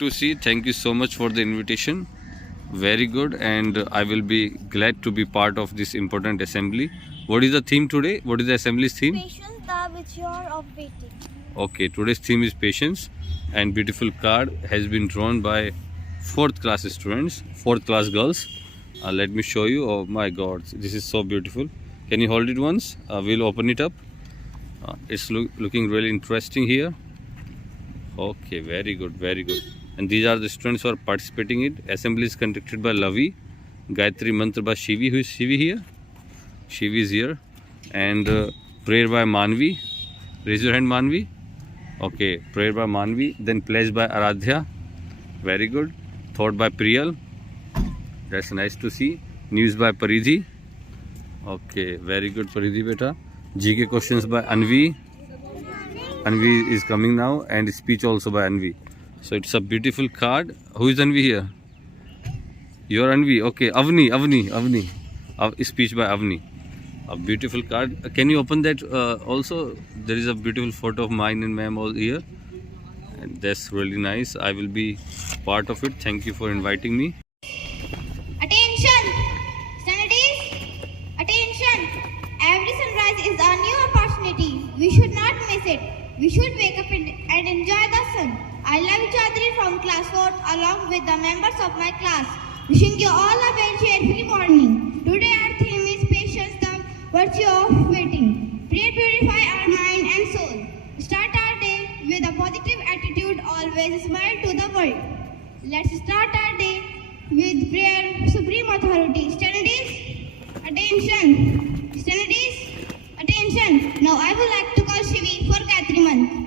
to see. Thank you so much for the invitation. Very good, and I will be glad to be part of this important assembly. What is the theme today? What is the assembly's theme? Patience, the virtue of waiting. Okay, today's theme is patience, and beautiful card has been drawn by 4th class students, 4th class girls. Let me show you. Oh my God, this is so beautiful. Can you hold it once? We'll open it up. It's looking really interesting here. Okay, very good, very good. And these are the students who are participating in it. Assembly is conducted by Lavi. Gayatri Mantra by Shivi. Who is Shivi here? Shivi is here. And prayer by Manvi. Raise your hand, Manvi. Okay, prayer by Manvi. Then pledge by Aradhya. Very good. Thought by Priyal. That's nice to see. News by Paridhi. Okay, very good, Paridhi beta. GK questions by Anvi. Anvi is coming now, and speech also by Anvi. So it's a beautiful card. Who is Anvi here? You are Anvi. Okay, Avni. Speech by Avni. A beautiful card. Can you open that also? There is a beautiful photo of mine and ma'am all here. And that's really nice. I will be part of it. Thank you for inviting me. Attention! Studies! Attention! Every sunrise is a new opportunity. We should not miss it. We should wake up and enjoy the sun. I love Chaudhary from class 4th along with the members of my class. Wishing you all a very cheerful morning. Today our theme is patience, the virtue of waiting. Prayer purify our mind and soul. Start our day with a positive attitude, always smile to the world. Let's start our day with prayer, supreme authority. Studies, attention. Studies, attention. Now I would like to call Shivi for Gayatri Mantra.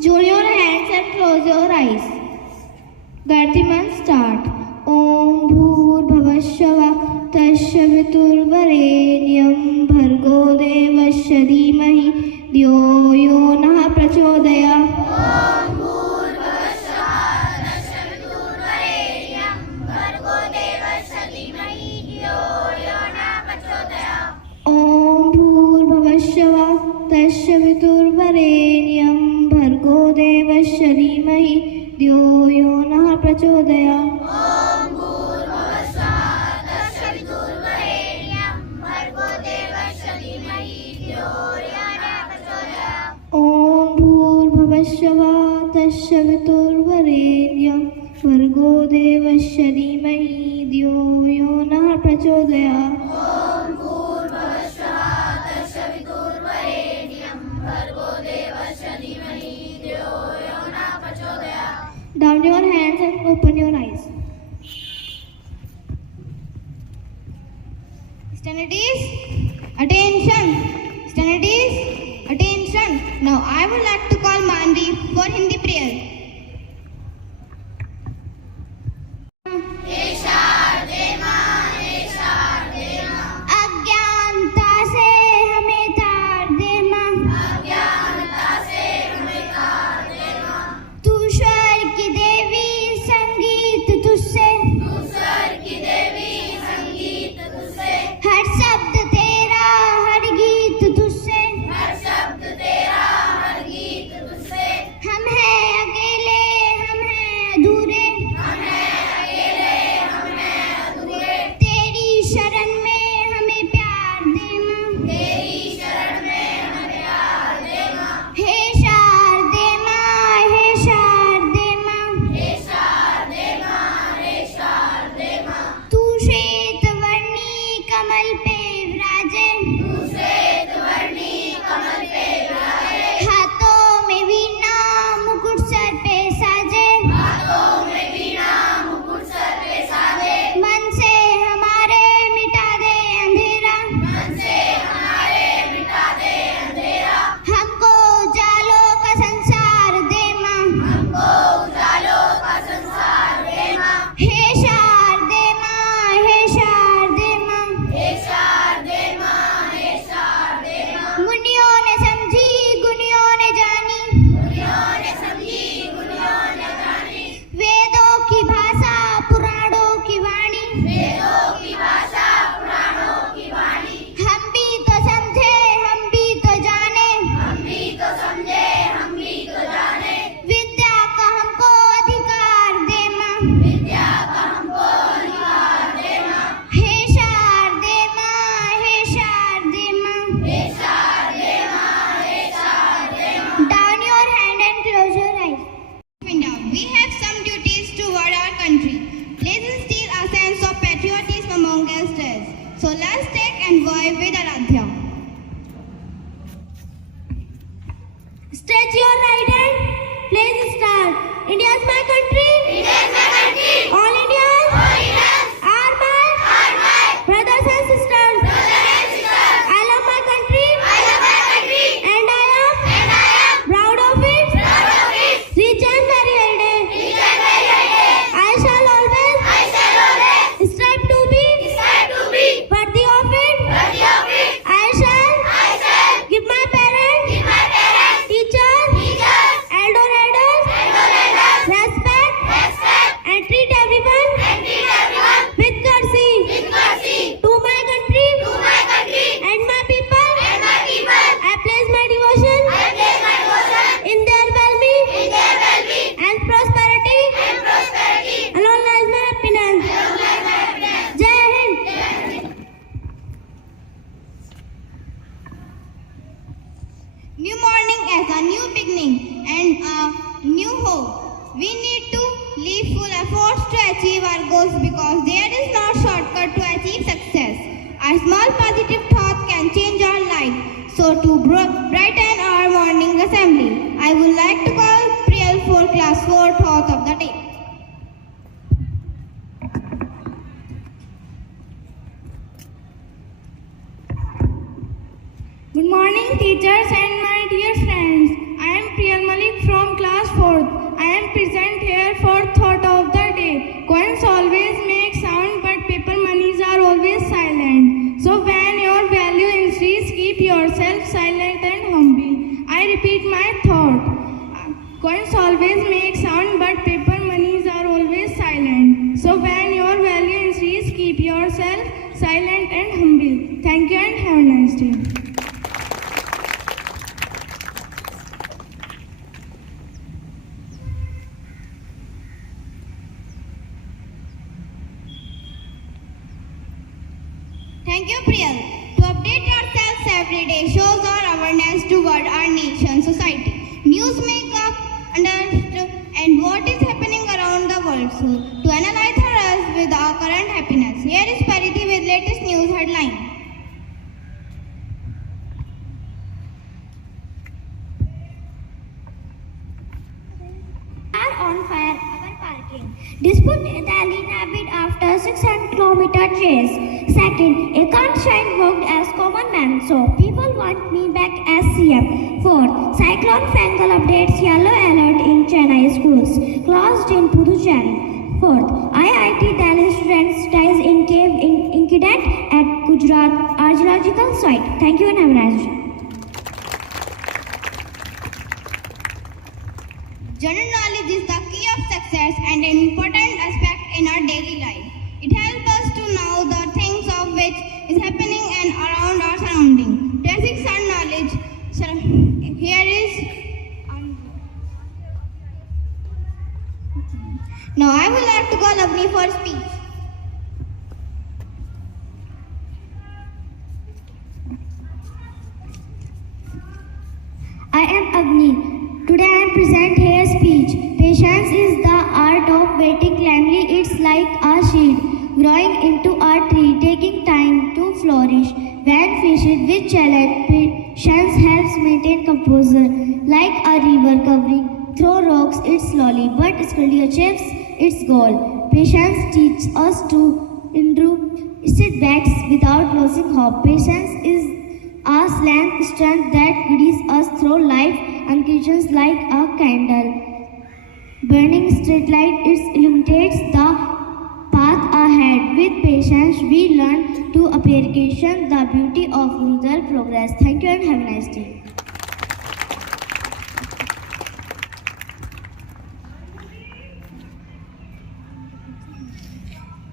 Join your hands and close your eyes. Gayatri Mantra start. Om Bhur Bhavashava Tasya Viturvarenyam Bhargo Devasya Dhimahi Dhyo Yo Nah Prachodaya. Om Bhur Bhavashava Tasya Viturvarenyam Bhargo Devasya Dhimahi Dhyo Yo Nah Prachodaya. Om Bhur Bhavashava Tasya Viturvarenyam Bhargo Devasya Dhimahi Dhyo Yo Nah Prachodaya. Down your hands and open your eyes. Studies, attention. Studies, attention. Now I would like to call Manvi for Hindi prayer. अज्ञानता से हमें तार देना, तू स्वर की देवी संगीत India is my country. All Indians are my brothers and sisters. I love my country. And I am proud of it. Rich and very heritage. I shall always strive to be worthy of it. I shall give my parents, teachers, elder elders, respect, and treat everyone with courtesy. To my country and my people, I place my devotion in their well-being and prosperity. Alone lies my happiness. Jai Hind. New morning as a new beginning and a new hope. We need to leave full efforts to achieve our goals because there is no shortcut to achieve success. A small positive thought can change our life. So to brighten our morning assembly, I would like to call Priyal for class 4 thought of the day. Good morning, teachers and my dear friends. I am Priyal Malik from class 4th. I am present here for thought of the day. Coins always make sound, but paper monies are always silent. So when your value increase, keep yourself silent and humble. I repeat my thought. Coins always make sound, but paper monies are always silent. So when your value increase, keep yourself silent and humble. Thank you and have a nice day. Thank you, Priyal. To update ourselves every day shows our awareness toward our nation, society. News make up understand and what is happening around the world. So, to analyze us with our current happiness, here is Pariti with latest news headline. Are on fire our parking. Dispute Italy bid after 600-kilometer chase. Second, Ekant Shine worked as common man, so people want me back as CM. Fourth, Cyclone Fangal updates yellow alert in Chennai schools, closed in Puducherry. Fourth, IIT Delhi students dies in cave incident at Gujarat archaeological site. Thank you and have a nice day. General knowledge is the key of success and an important aspect in our daily life. It helps us to know the things of which is happening and around our surrounding. Basic sun knowledge. Here is. Now I would like to call Avni for speech. I am Agni. Today I am present here speech. Patience is the art of waiting calmly. It's like a seed growing into a tree, taking time to flourish. When faced with challenge, patience helps maintain composure. Like a river covering through rocks, it slowly but steadily achieves its goal. Patience teaches us to endure setbacks without losing hope. Patience is a strength that guides us through life and kitchens like a candle. Burning straight light, it illuminates the path ahead. With patience, we learn to appreciate the beauty of rural progress. Thank you and have a nice day.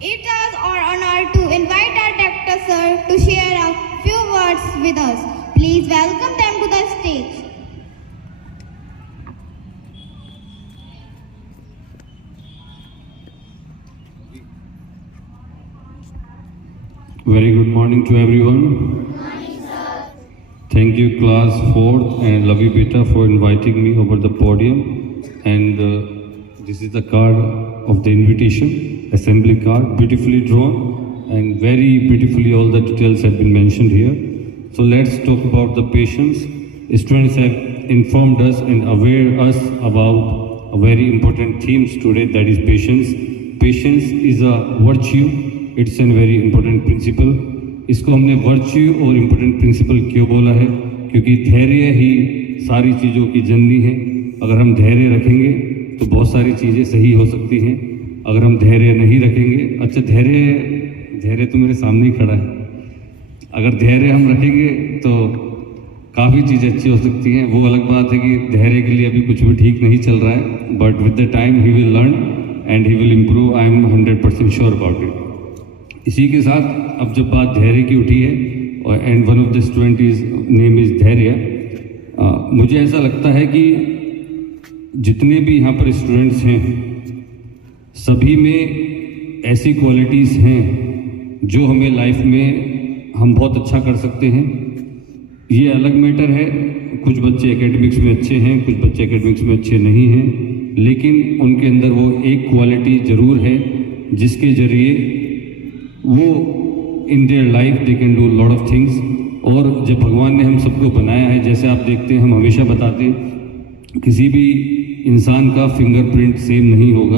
It is our honor to invite our Dr. Sir to share a few words with us. Please welcome them to the stage. Very good morning to everyone. Thank you class 4th and Lavi Beta for inviting me over the podium. And this is the card of the invitation, assembly card, beautifully drawn and very beautifully all the details have been mentioned here. So let's talk about the patients. Students have informed us and aware us about a very important themes today, that is patience. Patience is a virtue. It's a very important principle. इसको हमने virtue और important principal क्यों बोला है? क्योंकि धैर्य ही सारी चीज़ों की जननी है। अगर हम धैर्य रखेंगे तो बहुत सारी चीज़ें सही हो सकती हैं। अगर हम धैर्य नहीं रखेंगे, अच्छा धैर्य तो मेरे सामने ही खड़ा है, अगर धैर्य हम रखेंगे तो काफ़ी चीज़ें अच्छी हो सकती हैं। वो अलग बात है कि धैर्य के लिए अभी कुछ भी ठीक नहीं चल रहा है, but with the time he will learn and he will improve, I am 100% sure about it. इसी के साथ अब जब बात धैर्य की उठी है, and one of the student name is धैर्य, मुझे ऐसा लगता है कि जितने भी यहाँ पर स्टूडेंट्स हैं सभी में ऐसी क्वालिटीज़ हैं जो हमें लाइफ में हम बहुत अच्छा कर सकते हैं। ये अलग मैटर है, कुछ बच्चे एकेडमिक्स में अच्छे हैं, कुछ बच्चे एकेडमिक्स में अच्छे नहीं हैं, लेकिन उनके अंदर वो एक क्वालिटी ज़रूर है जिसके ज़रिए वो in their life they can do lot of things. और जब भगवान ने हम सबको बनाया है, जैसे आप देखते हैं, हम हमेशा बताते हैं किसी भी इंसान का फिंगरप्रिंट सेम नहीं होगा,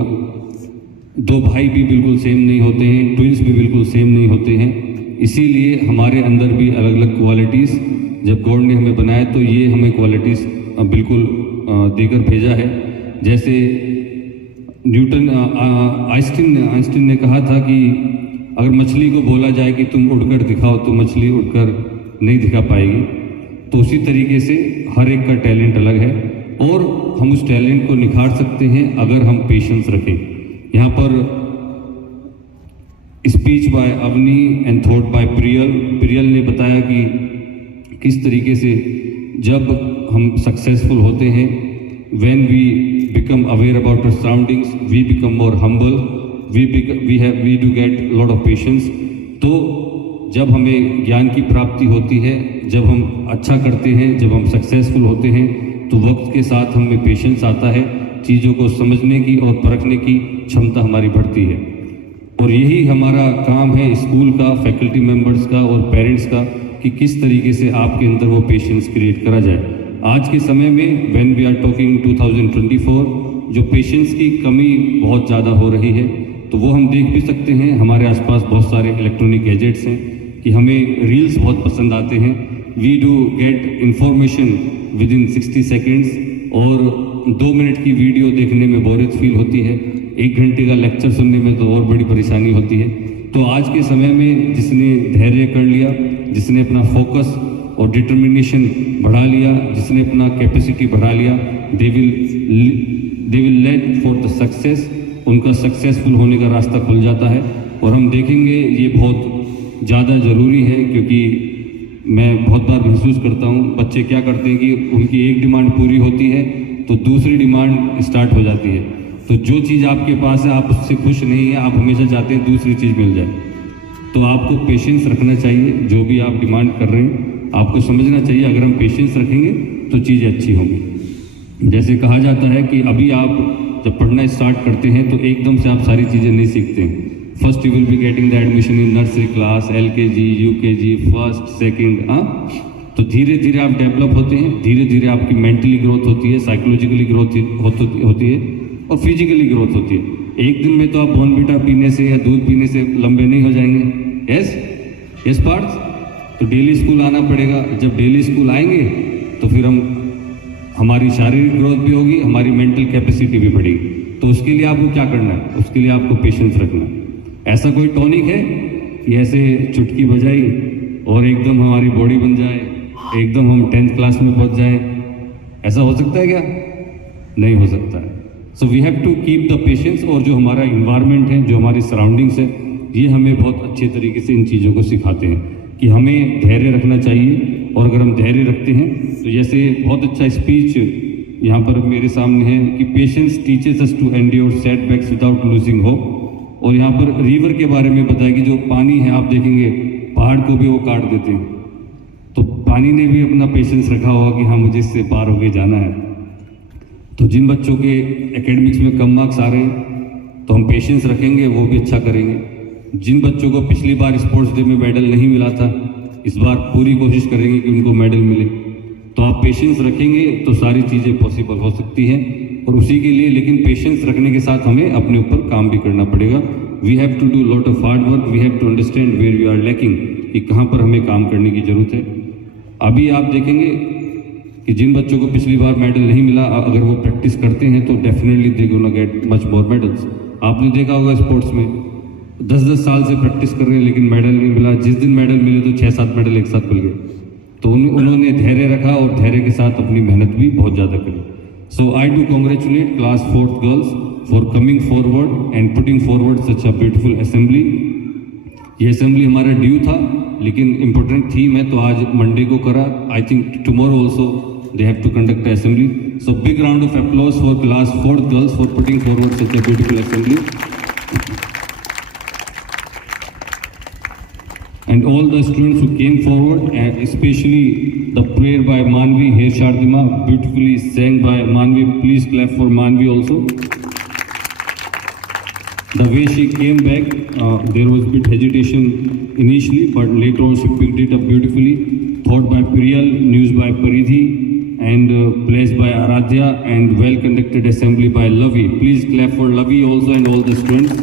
दो भाई भी बिल्कुल सेम नहीं होते हैं, ट्विंस भी बिल्कुल सेम नहीं होते हैं। इसीलिए हमारे अंदर भी अलग अलग क्वालिटीज़ जब गॉड ने हमें बनाया तो ये हमें क्वालिटीज़ बिल्कुल देकर भेजा है। जैसे न्यूटन आइंस्टीन ने कहा था कि अगर मछली को बोला जाए कि तुम उड़कर दिखाओ तो मछली उड़कर नहीं दिखा पाएगी। तो उसी तरीके से हर एक का टैलेंट अलग है और हम उस टैलेंट को निखार सकते हैं अगर हम पेशेंस रखें। यहाँ पर speech by Avani and thought by Priyal ने बताया कि किस तरीके से जब हम सक्सेसफुल होते हैं, when we become aware about our surroundings, we become more humble, we do get lot of patience. तो जब हमें ज्ञान की प्राप्ति होती है, जब हम अच्छा करते हैं, जब हम सक्सेसफुल होते हैं, तो वक्त के साथ हमें पेशेंस आता है, चीज़ों को समझने की और परखने की क्षमता हमारी बढ़ती है। और यही हमारा काम है स्कूल का, फैकल्टी मेंबर्स का और पेरेंट्स का, कि किस तरीके से आपके अंदर वो पेशेंस क्रिएट करा जाए। आज के समय में व्हेन वी आर टॉकिंग 2024, जो पेशेंस की कमी बहुत ज़्यादा हो रही है, तो वो हम देख भी सकते हैं। हमारे आसपास बहुत सारे इलेक्ट्रॉनिक गैजेट्स हैं कि हमें रील्स बहुत पसंद आते हैं। We do get information within 60 seconds, और 2 मिनट की वीडियो देखने में बोरियत फील होती है, 1 घंटे का लेक्चर सुनने में तो और बड़ी परेशानी होती है। तो आज के समय में जिसने धैर्य कर लिया, जिसने अपना फोकस और डिटर्मिनेशन बढ़ा लिया, जिसने अपना कैपेसिटी बढ़ा लिया, they will let for the success, उनका सक्सेसफुल होने का रास्ता खुल जाता है। और हम देखेंगे ये बहुत ज़्यादा ज़रूरी है, क्योंकि मैं बहुत बार महसूस करता हूँ बच्चे क्या करते हैं कि उनकी एक डिमांड पूरी होती है तो दूसरी डिमांड स्टार्ट हो जाती है। तो जो चीज़ आपके पास है आप उससे खुश नहीं है, आप हमेशा चाहते हैं दूसरी चीज़ मिल जाए। तो आपको पेशेंस रखना चाहिए, जो भी आप डिमांड कर रहे हैं आपको समझना चाहिए अगर हम पेशेंस रखेंगे तो चीज़ें अच्छी होंगी। जैसे कहा जाता है कि अभी आप जब पढ़ना स्टार्ट करते हैं तो एकदम से आप सारी चीज़ें नहीं सीखते हैं। First you will be getting the admission in nursery class, LKG, UKG, first, second, तो धीरे धीरे आप डेवलप होते हैं, धीरे धीरे आपकी मेंटली ग्रोथ होती है, साइकोलॉजिकली ग्रोथ होती है और फिजिकली ग्रोथ होती है। एक दिन में तो आप बॉर्नविटा पीने से या दूध पीने से लंबे नहीं हो जाएंगे। यस पार्थ, तो डेली स्कूल आना पड़ेगा। जब डेली स्कूल आएंगे तो फिर हमारी शारीरिक ग्रोथ भी होगी, हमारी मेंटल कैपेसिटी भी बढ़ेगी। तो उसके लिए आपको क्या करना है? उसके लिए आपको पेशेंस रखना है। ऐसा कोई टॉनिक है कि ऐसे चुटकी बजाई और एकदम हमारी बॉडी बन जाए, एकदम हम 10th क्लास में पहुंच जाए? ऐसा हो सकता है क्या? नहीं हो सकता है। So we have to keep the patience. और जो हमारा इन्वायरमेंट है, जो हमारी सराउंडिंग्स है, ये हमें बहुत अच्छे तरीके से इन चीज़ों को सिखाते हैं कि हमें धैर्य रखना चाहिए। और अगर हम धैर्य रखते हैं तो जैसे बहुत अच्छा स्पीच यहाँ पर मेरे सामने है कि patience teaches us to endure setbacks without losing hope. और यहाँ पर रिवर के बारे में बताया कि जो पानी है, आप देखेंगे पहाड़ को भी वो काट देते हैं, तो पानी ने भी अपना पेशेंस रखा होगा कि हाँ मुझे इससे पार होके जाना है। तो जिन बच्चों के एकेडमिक्स में कम मार्क्स आ रहे हैं तो हम पेशेंस रखेंगे, वो भी अच्छा करेंगे। जिन बच्चों को पिछली बार स्पोर्ट्स डे में मेडल नहीं मिला था, इस बार पूरी कोशिश करेंगे कि उनको मेडल मिले। तो आप पेशेंस रखेंगे तो सारी चीज़ें पॉसिबल हो सकती हैं। और उसी के लिए लेकिन पेशेंस रखने के साथ हमें अपने ऊपर काम भी करना पड़ेगा. We have to do lot of hard work. We have to understand where we are lacking, कि कहाँ पर हमें काम करने की जरूरत है. अभी आप देखेंगे कि जिन बच्चों को पिछली बार मेडल नहीं मिला, अगर वो प्रैक्टिस करते हैं तो definitely they gonna get much more medals. आपने देखा होगा स्पोर्ट्स में 10-10 साल से प्रैक्टिस कर रहे हैं लेकिन मेडल नहीं मिला. जिस दिन मेडल मिले तो 6-7 मेडल एक साथ मिल गए. तो उन्होंने धैर्य रखा और धैर्य के साथ अपनी मेहनत भी बहुत ज़्यादा करी. So I do congratulate class 4th girls for coming forward and putting forward such a beautiful assembly. ये असेंबली हमारा ड्यू था लेकिन इम्पोर्टेंट थीम है तो आज मंडे को करा. I think tomorrow also they have to conduct the assembly. So big round of applause for class 4th girls for putting forward such a beautiful assembly. And all the students who came forward, and especially the prayer by Manvi, Hey Shardima, beautifully sang by Manvi. Please clap for Manvi also. The way she came back, there was a bit hesitation initially, but later on she picked it up beautifully. Thought by Priyal, news by Paridhi, and placed by Aradhya, and well conducted assembly by Lavi. Please clap for Lavi also and all the students.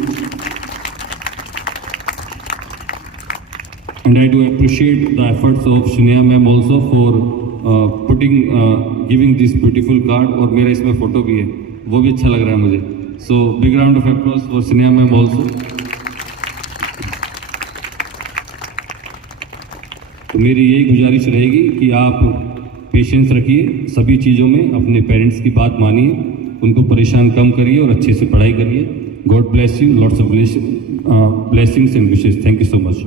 And I do appreciate the efforts of Sneha ma'am also for giving this beautiful card. और मेरा इसमें photo भी है, वो भी अच्छा लग रहा है मुझे. So big round of applause for Sneha ma'am also. तो मेरी यही गुजारिश रहेगी कि आप पेशेंस रखिए सभी चीज़ों में, अपने पेरेंट्स की बात मानिए, उनको परेशान कम करिए और अच्छे से पढ़ाई करिए. God bless you, lots of blessings and wishes. Thank you so much.